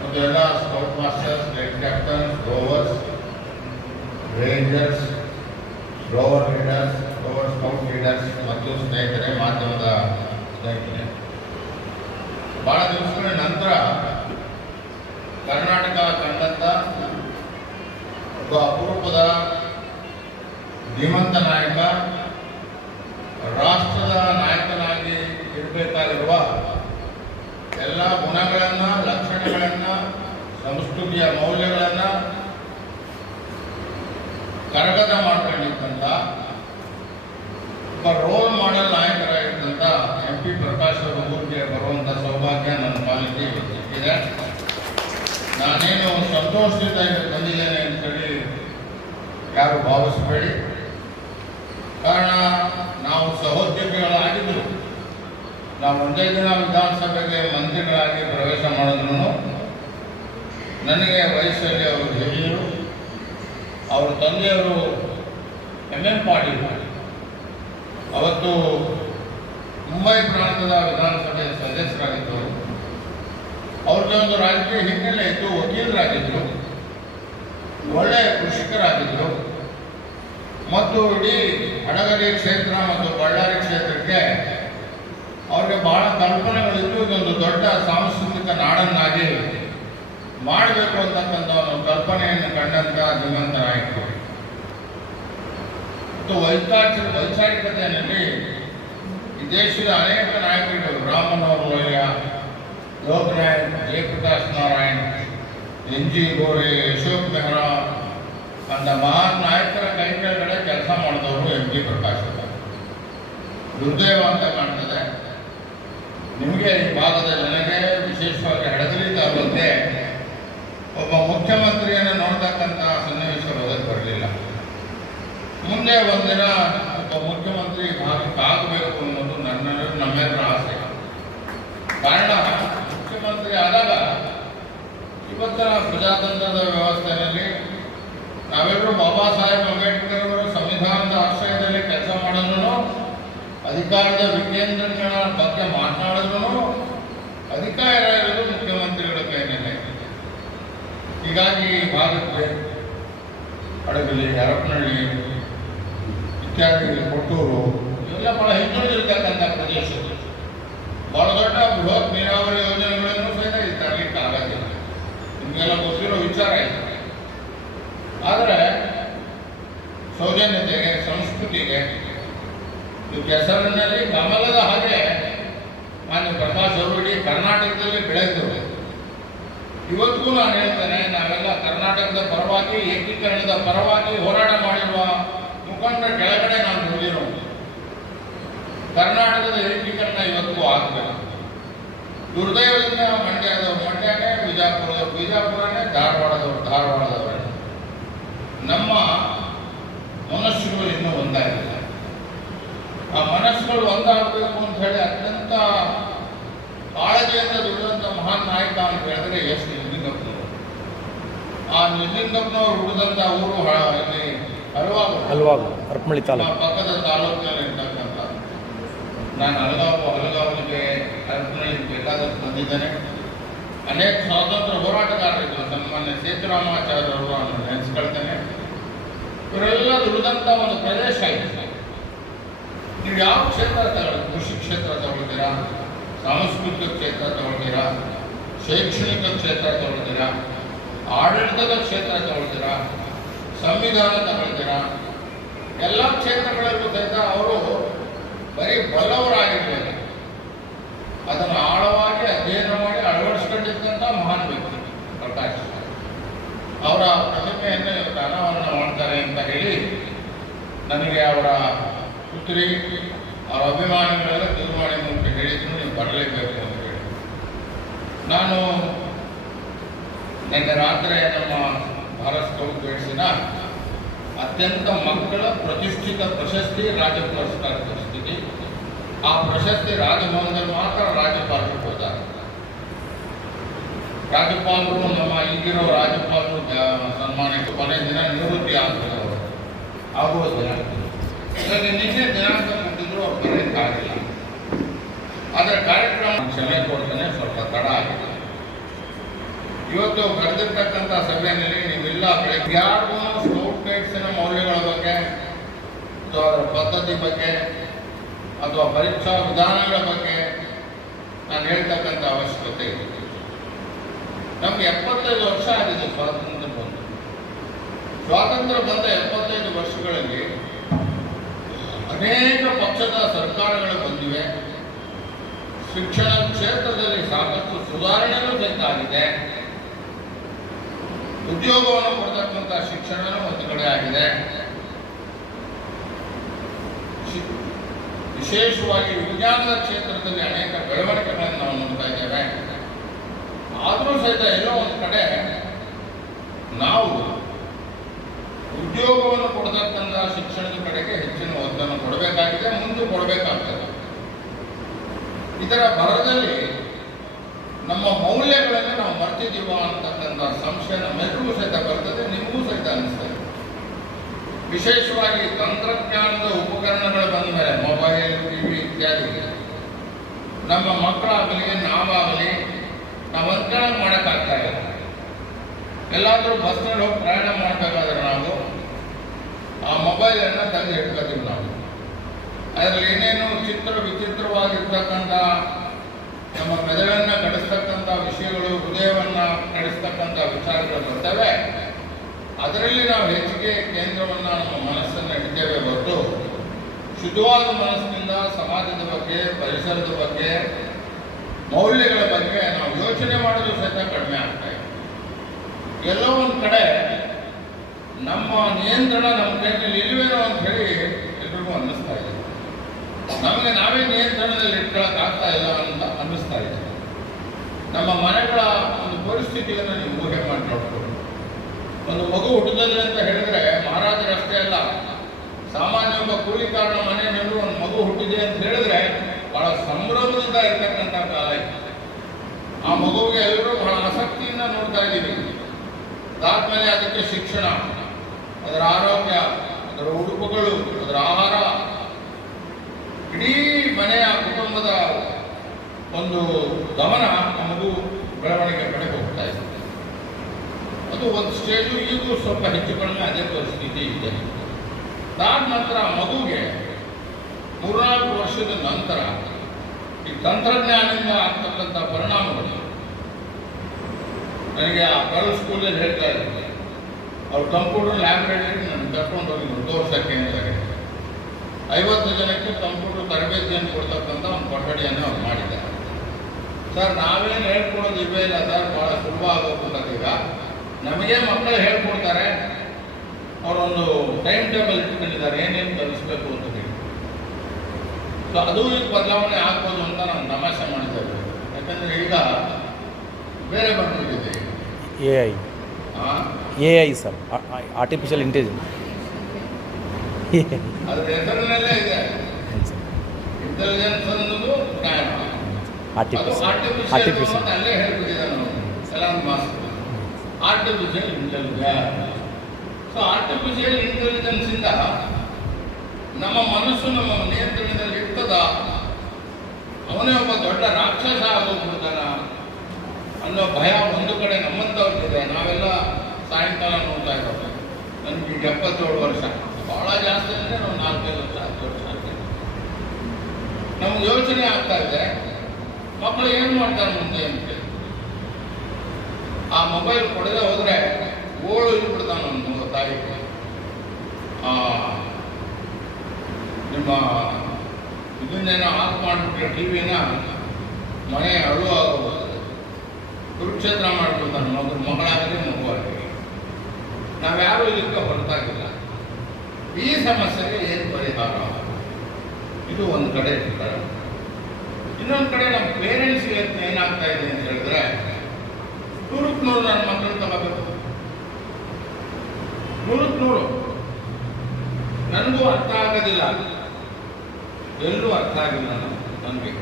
ಮತ್ತು ಎಲ್ಲ scout masters, guide captains, rovers, rangers, rover leaders, rover scout leaders ಮತ್ತು ಸ್ನೇಹಿತರೆ, ಮಾಧ್ಯಮದ ಸ್ನೇಹಿತರೆ, ಬಹಳ ದಿವಸಗಳ ನಂತರ ಕರ್ನಾಟಕ ಕಂಡಂತ ಒಬ್ಬ ಅಪರೂಪದ ಧೀಮಂತ ನಾಯಕ, ರಾಷ್ಟ್ರದ ನಾಯಕನಾಗಿ ಇರಬೇಕಾಗಿರುವ ಎಲ್ಲ ಗುಣಗಳನ್ನ, ಲಕ್ಷಣಗಳನ್ನ, ಸಂಸ್ಕೃತಿಯ ಮೌಲ್ಯಗಳನ್ನ ಕರಗತ ಮಾಡ್ಕೊಂಡಿದ್ದಂಥ ಒಬ್ಬ ರೋಲ್ ಮಾಡೆಲ್ ನಾಯಕರಾಗಿದ್ದಂಥ MP ಪ್ರಕಾಶ್ ಅವರ ಊರಿಗೆ ಬರುವಂಥ ಸೌಭಾಗ್ಯ ನನ್ನ ಪಾಲಿಗೆ ಸಿಕ್ಕಿದೆ. ನಾನೇನು ಸಂತೋಷದಿಂದ ಬಂದಿದ್ದೇನೆ ಅಂತೇಳಿ ಯಾರು ಭಾವಿಸಬೇಡಿ. ಕಾರಣ ನಾವು ಸಹೋದ್ಯೋಗಿಗಳಾಗಿದ್ದರು. ನಾವು ಒಂದೇ ದಿನ ವಿಧಾನಸಭೆಗೆ ಮಂತ್ರಿಗಳಾಗಿ ಪ್ರವೇಶ ಮಾಡಿದ್ರು ನನಗೆ ವಯಸ್ಸಲ್ಲಿ ಅವರು ಹಿರಿಯರು. ಅವರ ತಂದೆಯವರು MM ಪಾಟೀಲ್ ಅವತ್ತು ಮುಂಬೈ ಪ್ರಾಂತದ ವಿಧಾನಸಭೆಯ ಸದಸ್ಯರಾಗಿದ್ದರು. ಅವ್ರಿಗೆ ಒಂದು ರಾಜಕೀಯ ಹಿನ್ನೆಲೆ ಇತ್ತು, ವಕೀಲರಾಗಿದ್ದರು, ಒಳ್ಳೆಯ ಕೃಷಿಕರಾಗಿದ್ದರು ಮತ್ತು ಇಡೀ ಹಡಗಲಿ ಕ್ಷೇತ್ರ ಮತ್ತು ಬಳ್ಳಾರಿ ಕ್ಷೇತ್ರಕ್ಕೆ ಅವ್ರಿಗೆ ಬಹಳ ಕಲ್ಪನೆಗಳಿತ್ತು. ಇದೊಂದು ದೊಡ್ಡ ಸಾಂಸ್ಕೃತಿಕ ನಾಡನ್ನಾಗಿ ಮಾಡಬೇಕು ಅಂತಕ್ಕಂಥ ಒಂದು ಕಲ್ಪನೆಯನ್ನು ಕಂಡಂಥ ಧೀಮಂತ ನಾಯಕರು. ಮತ್ತು ವೈಚಾರಿಕತೆಯಲ್ಲಿ ಈ ದೇಶದ ಅನೇಕ ನಾಯಕರುಗಳು, ರಾಮಮನೋಹರ್ ಲೋಹಿಯಾ, ಲೋಕನಾಯಕ್, ಜಯಪ್ರಕಾಶ್ ನಾರಾಯಣ್, NG ಗೋರೆ, ಅಶೋಕ್ ಮೆಹ್ರಾ ಅಂತ ಮಹಾನ್ ನಾಯಕರ ಕೈ ಕೆಳಗಡೆ ಕೆಲಸ ಮಾಡಿದವರು MP ಪ್ರಕಾಶ್ ಅವರು. ದುರ್ದೈವ ಅಂತ ಕಾಣ್ತದೆ ನಿಮಗೆ ಈ ಭಾಗದ ಜನಗೆ, ವಿಶೇಷವಾಗಿ ಹಡಗಲಿ ತಾಲೂಕಿಗೆ ಒಬ್ಬ ಮುಖ್ಯಮಂತ್ರಿಯನ್ನು ನೋಡ್ತಕ್ಕಂಥ ಸನ್ನಿವೇಶ ಒದಗಿ ಬರಲಿಲ್ಲ. ಮುಂದೆ ಒಂದಿನ ಒಬ್ಬ ಮುಖ್ಯಮಂತ್ರಿ ಭಾಗಕ್ಕೆ ಆಗಬೇಕು ಅನ್ನೋದು ನಮ್ಮೆಲ್ಲರ ಆಸೆ. ಕಾರಣ ಮುಖ್ಯಮಂತ್ರಿ ಆದಾಗ ಇವತ್ತಿನ ಪ್ರಜಾತಂತ್ರದ ವ್ಯವಸ್ಥೆಯಲ್ಲಿ ನಾವೆಲ್ಲರೂ ಬಾಬಾ ಸಾಹೇಬ್ ಅಂಬೇಡ್ಕರ್ ಅವರ ಸಂವಿಧಾನದ ಆಶ್ರಯದಲ್ಲಿ ಕೆಲಸ ಮಾಡಿದ್ರು, ಅಧಿಕಾರದ ವಿಕೇಂದ್ರೀಕರಣ ಬಗ್ಗೆ ಮಾತನಾಡಿದ್ರು, ಅಧಿಕಾರ ಇರೋದು ಮುಖ್ಯಮಂತ್ರಿಗಳ ಕೈಯಲ್ಲಿ. ಹೀಗಾಗಿ ಭಾಗಕ್ಕೆ ಹಡಗಲಿ, ಹರಪನಹಳ್ಳಿ ಇತ್ಯಾದಿ, ಕೊಟ್ಟೂರು ಇವೆಲ್ಲ ಬಹಳ ಹಿಂದುಳಿದಿರ್ತಕ್ಕಂಥ ಪ್ರದೇಶಗಳು. ಬಹಳ ದೊಡ್ಡ ಬೃಹತ್ ನೀರಾವರಿ ಯೋಜನೆಗಳನ್ನು ಸಹಿತ ಇಲ್ಲಿ ತರಲಿಕ್ಕೆ ಆಗೋದಿಲ್ಲ. ನಿಮಗೆಲ್ಲ ಗೊತ್ತಿರೋ ವಿಚಾರ ಇದೆ. ಆದರೆ ಸೌಜನ್ಯತೆಗೆ, ಸಂಸ್ಕೃತಿಗೆ ಕೆಸರಿನಲ್ಲಿ ಕಮಲದ ಹಾಗೆ ಮಾನ್ಯ ಪ್ರಕಾಶ್ ಅವರು ಇಡೀ ಕರ್ನಾಟಕದಲ್ಲಿ ಬೆಳೆದರು. ಇವತ್ತಿಗೂ ನಾನು ಹೇಳ್ತೇನೆ, ನಾವೆಲ್ಲ ಕರ್ನಾಟಕದ ಪರವಾಗಿ, ಏಕೀಕರಣದ ಪರವಾಗಿ ಹೋರಾಟ ಮಾಡಿರುವ ಮುಖಂಡರ ಕೆಳಗಡೆ ನಾನು ನುಡಿದಿರೋ ಕರ್ನಾಟಕದ ಏಕೀಕರಣ ಇವತ್ತಿಗೂ ಆಗಬೇಕು. ದುರ್ದೈವದಿಂದ ಮಂಡ್ಯನೇ, ಬಿಜಾಪುರನೇ, ಧಾರವಾಡದವರೇ. ನಮ್ಮ ಮನಸ್ಸುಗಳು ಇನ್ನೂ ಒಂದಾಗಿಲ್ಲ. ಆ ಮನಸ್ಸುಗಳು ಒಂದಾಗಬೇಕು ಅಂತ ಹೇಳಿ ಅತ್ಯಂತ ಕಾಳಜಿಯಿಂದ ದುಡಿದಂಥ ಮಹಾನ್ ನಾಯಕ ಅಂತ ಹೇಳಿದ್ರೆ ಎಸ್ ನಿಜಲಿಂಗಪ್ಪನವರು. ಆ ನಿಜಲಿಂಗಪ್ಪನವರು ಹುಡಿದಂಥ ಊರು ಇಲ್ಲಿ ಹರಪನಹಳ್ಳಿ ತಾಲೂಕು, ಪಕ್ಕದ ತಾಲೂಕಿನಲ್ಲಿ ಇರ್ತಕ್ಕಂಥ. ನಾನು ಹಲಗಾವಲಿಗೆ ಹರಪನಹಳ್ಳಿಗೆ ಬೇಕಾದಷ್ಟು ಬಂದಿದ್ದೇನೆ. ಅನೇಕ ಸ್ವಾತಂತ್ರ್ಯ ಹೋರಾಟಗಾರರಿದ್ರು, ಸನ್ಮಾನ್ಯ ಸೇತುರಾಮಾಚಾರ್ಯ ಅವರು ನಾನು ನೆನೆಸ್ಕೊಳ್ತೇನೆ. ಇವರೆಲ್ಲ ದುಡಿದಂಥ ಒಂದು ಪ್ರದೇಶ ಇದೆ. ನೀವು ಯಾವ ಕ್ಷೇತ್ರ ತಗೊಳ್ಳಿ, ಕೃಷಿ ಕ್ಷೇತ್ರ ತಗೊಳ್ತೀರಾ, ಸಾಂಸ್ಕೃತಿಕ ಕ್ಷೇತ್ರ ತಗೊಳ್ತೀರಾ, ಶೈಕ್ಷಣಿಕ ಕ್ಷೇತ್ರ ತಗೊಳ್ತೀರಾ, ಆಡಳಿತದ ಕ್ಷೇತ್ರ ತಗೊಳ್ತೀರಾ, ಸಂವಿಧಾನ ತಗೊಳ್ತೀರಾ, ಎಲ್ಲ ಕ್ಷೇತ್ರಗಳಲ್ಲೂ ಸಹಿತ ಅವರು ಬರೀ ಬಲ್ಲವರಾಗಿರ್ಬೇಕು. ಅದನ್ನು ಆಳವಾಗಿ ಅಧ್ಯಯನ ಮಾಡಿ ಅಳವಡಿಸ್ಕೊಂಡಿದ್ದಂಥ ಮಹಾನ್ ವ್ಯಕ್ತಿ ಪ್ರಕಾಶ್. ಅವರ ಪ್ರತಿಮೆಯನ್ನು ಇವತ್ತು ಅನಾವರಣ ಮಾಡ್ತಾರೆ ಅಂತ ಹೇಳಿ ನನಗೆ ಅವರ ಪುತ್ರಿ, ಅವರ ಅಭಿಮಾನಿಗಳೆಲ್ಲ ದೂರವಾಣಿ ಮೂಲಕ ಹೇಳಿದ್ರು, ನೀವು ಬರಲೇಬೇಕು ಅಂತ ಹೇಳಿ. ನಾನು ನಿನ್ನೆ ರಾತ್ರಿ ನಮ್ಮ ಭಾರತ್ ಸ್ಕೌಟ್ ಗೈಡ್ಸಿನ ಅತ್ಯಂತ ಮಕ್ಕಳ ಪ್ರತಿಷ್ಠಿತ ಪ್ರಶಸ್ತಿ ರಾಜ್ಯ ಪುರಸ್ಕಾರ ಪ್ರಶಸ್ತಿ. ಆ ಪ್ರಶಸ್ತಿ ರಾಜಭವನದಲ್ಲಿ ಮಾತ್ರ ರಾಜ್ಯಪಾಲರು ಹೋದ್ದಾರೆ. ರಾಜ್ಯಪಾಲರು, ನಮ್ಮ ಈಗಿರೋ ರಾಜ್ಯಪಾಲರು ಸನ್ಮಾನಕ್ಕೆ ಕೊನೆ ದಿನ ನಿವೃತ್ತಿ ಆಗುವ ದಿನ. ನನಗೆ ನಿನ್ನೆ ದಿನಾಂಕ ಕೊಟ್ಟಿದ್ರು, ಅವ್ರು ಬರೆಯೋಕ್ಕಾಗಿಲ್ಲ. ಆದರೆ ಕಾರ್ಯಕ್ರಮ ಕ್ಷಮೆ ಕೊಡ್ತಾನೆ, ಸ್ವಲ್ಪ ತಡ ಆಗಿದೆ. ಇವತ್ತು ಕರೆದಿರ್ತಕ್ಕಂಥ ಸಭೆಯಲ್ಲಿ ನೀವೆಲ್ಲ ಬೆಳಗ್ಗೆ ಯಾರಿಗೂ ಸ್ಕೌಟ್ ಗೈಡ್ಸಿನ ಮೌಲ್ಯಗಳ ಬಗ್ಗೆ ಅಥವಾ ಅದರ ಪದ್ಧತಿ ಬಗ್ಗೆ ಅಥವಾ ಪರೀಕ್ಷಾ ವಿಧಾನಗಳ ಬಗ್ಗೆ ನಾನು ಹೇಳ್ತಕ್ಕಂಥ ಅವಶ್ಯಕತೆ ಇದೆ. ನಮ್ಗೆ 75 ವರ್ಷ ಆಗಿದೆ ಸ್ವಾತಂತ್ರ್ಯ ಬಂದು. ಸ್ವಾತಂತ್ರ್ಯ ಬಂದ 75 ವರ್ಷಗಳಲ್ಲಿ ಅನೇಕ ಪಕ್ಷದ ಸರ್ಕಾರಗಳು ಬಂದಿವೆ. ಶಿಕ್ಷಣ ಕ್ಷೇತ್ರದಲ್ಲಿ ಸಾಕಷ್ಟು ಸುಧಾರಣೆಯೂ ಸಹಿತ ಆಗಿದೆ. ಉದ್ಯೋಗವನ್ನು ಕೊಡತಕ್ಕಂಥ ಶಿಕ್ಷಣನೂ ಒಂದು ಕಡೆ ಆಗಿದೆ. ವಿಶೇಷವಾಗಿ ವಿಜ್ಞಾನದ ಕ್ಷೇತ್ರದಲ್ಲಿ ಅನೇಕ ಬೆಳವಣಿಗೆಗಳನ್ನು ನಾವು ನೋಡ್ತಾ ಇದ್ದೇವೆ. ಆದರೂ ಸಹಿತ ಎಲ್ಲೋ ಒಂದು ಕಡೆ ನಾವು ಉದ್ಯೋಗವನ್ನು ಕೊಡತಕ್ಕಂಥ ಶಿಕ್ಷಣದ ಕಡೆಗೆ ಹೆಚ್ಚಿನ ಒತ್ತನ್ನು ಕೊಡಬೇಕಾಗಿದೆ, ಮುಂದೆ ಕೊಡಬೇಕಾಗ್ತದೆ. ಇದರ ಭರದಲ್ಲಿ ನಮ್ಮ ಮೌಲ್ಯಗಳನ್ನು ನಾವು ಮರ್ತಿದ್ದೀವ ಅಂತಕ್ಕಂಥ ಸಂಶಯ ನಮ್ಮೆಲ್ಲರಿಗೂ ಸಹಿತ ಬರ್ತದೆ, ನಿಮಗೂ ಸಹಿತ ಅನಿಸ್ತದೆ. ವಿಶೇಷವಾಗಿ ತಂತ್ರಜ್ಞಾನದ ಉಪಕರಣಗಳು ಬಂದ ಮೇಲೆ ಮೊಬೈಲ್, ಟಿವಿ ಇತ್ಯಾದಿ ನಮ್ಮ ಮಕ್ಕಳಾಗಲಿ ನಾವಾಗಲಿ ನಾವು ಅನುಕರಣೆ ಮಾಡೋಕ್ಕಾಗ್ತಾ ಇಲ್ಲ. ಎಲ್ಲಾದರೂ ಬಸ್ನಲ್ಲಿ ಹೋಗಿ ಪ್ರಯಾಣ ಮಾಡಬೇಕಾದ್ರೆ ನಾವು ಆ ಮೊಬೈಲನ್ನು ತೆಗೆದು ಇಟ್ಕೋತೀವಿ. ನಾವು ಅದರಲ್ಲಿ ಏನೇನು ವಿಚಿತ್ರವಾಗಿರ್ತಕ್ಕಂಥ ನಮ್ಮ ಮೆದುಳನ್ನು ಕಡಿಸ್ತಕ್ಕಂಥ ವಿಷಯಗಳು, ಹೃದಯವನ್ನು ಕಡಿಸ್ತಕ್ಕಂಥ ವಿಚಾರಗಳು ಬರ್ತವೆ. ಅದರಲ್ಲಿ ನಾವು ಹೆಚ್ಚಿಗೆ ಕೇಂದ್ರವನ್ನು ನಮ್ಮ ಮನಸ್ಸನ್ನು ಇಡ್ತೇವೆ ಹೊರತು ಶುದ್ಧವಾದ ಮನಸ್ಸಿನಿಂದ ಸಮಾಜದ ಬಗ್ಗೆ, ಪರಿಸರದ ಬಗ್ಗೆ, ಮೌಲ್ಯಗಳ ಬಗ್ಗೆ ನಾವು ಯೋಚನೆ ಮಾಡೋದು ಸಹಿತ ಕಡಿಮೆ ಆಗ್ತಾ ಇದೆ. ಎಲ್ಲೋ ಒಂದು ಕಡೆ ನಮ್ಮ ನಿಯಂತ್ರಣ ನಮ್ಮ ಕೈಯಲ್ಲಿ ಇಲ್ವೇನೋ ಅಂತ ಹೇಳಿ ಎಲ್ರಿಗೂ ಅನ್ನಿಸ್ತಾ ಇದೆ. ನಮಗೆ ನಾವೇ ನಿಯಂತ್ರಣದಲ್ಲಿ ಇಟ್ಕೊಳ್ಳೋಕ್ಕಾಗ್ತಾ ಇಲ್ಲ ಅಂತ ಅನ್ನಿಸ್ತಾ ಇದೆ. ನಮ್ಮ ಮನೆಗಳ ಒಂದು ಪರಿಸ್ಥಿತಿಯನ್ನು ನೀವು ಊಹೆ ಮಾಡಿ ನೋಡ್ಬೋದು. ಒಂದು ಮಗು ಹುಟ್ಟಿದ್ರೆ ಅಂತ ಹೇಳಿದ್ರೆ ಮಹಾರಾಜರಷ್ಟೇ ಅಲ್ಲ, ಸಾಮಾನ್ಯ ಒಬ್ಬ ಕೂಲಿಕಾರನ ಮನೆಯಲ್ಲೂ ಒಂದು ಮಗು ಹುಟ್ಟಿದೆ ಅಂತ ಹೇಳಿದ್ರೆ ಬಹಳ ಸಂಭ್ರಮದಿಂದ ಇರ್ತಕ್ಕಂಥ ಕಾಲ ಇತ್ತು. ಆ ಮಗುವಿಗೆ ಎಲ್ಲರೂ ಬಹಳ ಆಸಕ್ತಿಯಿಂದ ನೋಡ್ತಾ ಇದ್ದೀವಿ. ಅದಾದ್ಮೇಲೆ ಅದಕ್ಕೆ ಶಿಕ್ಷಣ, ಅದರ ಆರೋಗ್ಯ, ಅದರ ಉಡುಪುಗಳು, ಅದರ ಆಹಾರ, ಇಡೀ ಮನೆಯ ಕುಟುಂಬದ ಒಂದು ಗಮನ ಆ ಮಗು ಬೆಳವಣಿಗೆ ಕಡೆ ಹೋಗ್ತಾ ಇದೆ. ಅದು ಒಂದು ಸ್ಟೇಜು, ಈಗೂ ಸ್ವಲ್ಪ ಹೆಚ್ಚು ಕಡಿಮೆ ಅದೇ ಪರಿಸ್ಥಿತಿ ಇದೆ. ಅದಾದ ನಂತರ ಮಗುಗೆ 3-4 ವರ್ಷದ ನಂತರ ಈ ತಂತ್ರಜ್ಞಾನದಿಂದ ಆಗ್ತಕ್ಕಂಥ ಪರಿಣಾಮಗಳು ನನಗೆ ಆ ಗರ್ಲ್ ಸ್ಕೂಲಲ್ಲಿ ಹೇಳ್ತಾ ಇದ್ದಾರೆ. ಅವ್ರು ಕಂಪ್ಯೂಟರ್ ಲ್ಯಾಬ್ರೇಟರಿ ನಾನು ಕರ್ಕೊಂಡು ಹೋಗಿದ್ರು ತೋರ್ಸಕ್ಕೆ ಅಂತಾರೆ. 50 ಜನಕ್ಕೆ ಕಂಪ್ಯೂಟರ್ ತರಬೇತಿಯನ್ನು ಕೊಡ್ತಕ್ಕಂಥ ಒಂದು ಕೊಠಡಿಯನ್ನು ಅವ್ರು ಮಾಡಿದ್ದಾರೆ. ಸರ್, ನಾವೇನು ಹೇಳ್ಕೊಡೋದು ಇವೇ ಇಲ್ಲ ಸರ್, ಭಾಳ ಸುಲಭ ಆಗೋಗ್ಬಿಟ್ಟದೆ. ಈಗ ನಮಗೆ ಮಕ್ಕಳು ಹೇಳ್ಕೊಡ್ತಾರೆ, ಅವರೊಂದು ಟೈಮ್ ಟೇಬಲ್ ಇಟ್ಕೊಂಡಿದ್ದಾರೆ ಏನೇನು ಕಲಿಸ್ಬೇಕು ಅಂತ ಹೇಳಿ. ಸೊ ಅದು ಈಗ ಬದಲಾವಣೆ ಆಗ್ಬೋದು ಅಂತ ನಾನು ತಮಾಷೆ ಮಾಡಿದ್ದೇವೆ. ಯಾಕಂದರೆ ಈಗ ಬೇರೆ ಬಂದ್ಬಿಟ್ಟಿದೆ AI ಸರ್, ಆರ್ಟಿಫಿಷಿಯಲ್ ಇಂಟೆಲಿಜೆನ್ಸ್. ಅದ್ರ ಹೆಸರಿನಲ್ಲೇ ಇದೆ ಇಂಟೆಲಿಜೆನ್ಸ್ ಅನ್ನೋದು. ಆರ್ಟಿಫಿಷಿಯಲ್ ಅಲ್ಲೇ ಹೇಳ್ಬಿಟ್ಟಿದ್ದಾರೆ ನಾವು ಸಲಾಮ್ master. Artificial intelligence. So artificial intelligence ಇಂದ ನಮ್ಮ ಮನಸ್ಸು ನಮ್ಮ ನಿಯಂತ್ರಣದಲ್ಲಿ ಇರ್ತದ, ಅವನೇ ಒಬ್ಬ ದೊಡ್ಡ ರಾಕ್ಷಸ ಆಗೋಗ್ಬಿಡ್ತಾನ ಅನ್ನೋ ಭಯ ಒಂದು ಕಡೆ ನಮ್ಮಂಥವ್ರಿಗಿದೆ. ನಾವೆಲ್ಲ ಸಾಯಂಕಾಲ ನೋಡ್ತಾ ಇದ್ದೇವೆ. ನನಗೆ ಈಗ 77 ವರ್ಷ, ಭಾಳ ಜಾಸ್ತಿ ಅಂದರೆ ನಾವು 4-5 ವರ್ಷ 10 ವರ್ಷ ಆಗ್ತದೆ. ನಮ್ಗೆ ಯೋಚನೆ ಆಗ್ತಾ ಇದೆ, ಮಕ್ಕಳು ಏನು ಮಾಡ್ತಾರೆ ಮುಂದೆ ಅಂತ. ಆ ಮೊಬೈಲ್ ಕೊಡದೆ ಹೋದರೆ ಓಳು ಇಟ್ಬಿಡ್ತಾನೆ ಒಂದು ತಾಯಿ. ನಿಮ್ಮ ಇದನ್ನೇನೋ ಆಫ್ ಮಾಡಿಬಿಟ್ರೆ ಟಿವಿನ ಮನೆ ಅಳು ಆಗೋಗ್ತದೆ. ಕುರುಕ್ಷೇತ್ರ ಮಾಡ್ಬಿಡ್ತಾನೆ ಮಗಳಾಗಲಿ ಮಗುವಾಗಲಿ. ನಾವ್ಯಾರೂ ಇದಕ್ಕೆ ಹೊರತಾಗಿಲ್ಲ. ಈ ಸಮಸ್ಯೆಗೆ ಏನು ಪರಿಹಾರ? ಇದು ಒಂದು ಕಡೆ ಇರ್ತಾರೆ. ಇನ್ನೊಂದು ಕಡೆ ನಮ್ಮ ಪೇರೆಂಟ್ಸ್ಗೆ ಏನಾಗ್ತಾ ಇದೆ ಅಂತ ಹೇಳಿದ್ರೆ, 100ಕ್ಕೆ 100 ನನ್ನ ಮಕ್ಕಳು ತಗೋಬೇಕು, 100ಕ್ಕೆ 100 ನನಗೂ ಅರ್ಥ ಆಗೋದಿಲ್ಲ, ಎಲ್ಲೂ ಅರ್ಥ ಆಗಿಲ್ಲ ನನಗೆ.